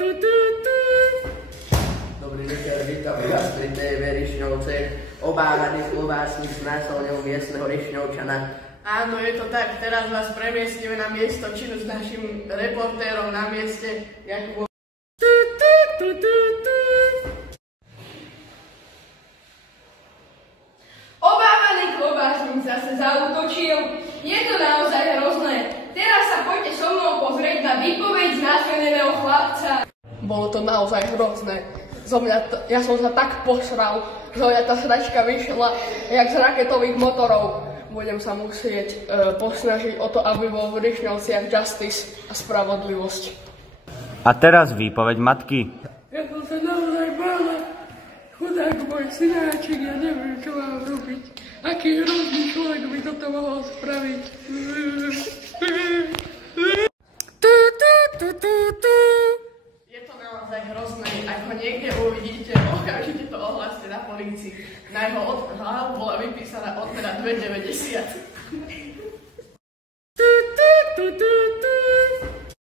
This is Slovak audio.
Dobrý večer, vítam vás pri TV Rišňovce. Obávaný spolubásnik znásilnil miestneho Rišňovčana. Áno, je to tak. Teraz vás premiestnime na miesto činu s našim reportérom na mieste Jakubom. Obávaný klobásnik zase zaútočil. Je to naozaj hrozné. Teraz sa poďte so mnou pozrieť na výpoveď znásilneného chlapca. Bolo to naozaj hrozné. Ja som sa tak posral, že mňa tá sračka vyšla jak z raketových motorov. Budem sa musieť posnažiť o to, aby bol v Rišňovciach justice a spravodlivosť. A teraz výpoveď matky. Ja som sa naozaj bála. Chudák môj synáčik, ja neviem, čo mám robiť. Aký hrozný človek by toto mohol spraviť. Je to naozaj hrozné. Ak ho niekde uvidíte, okamžite to ohláste na polícii. Na jeho hlavu bola vypísaná odmena 2,90.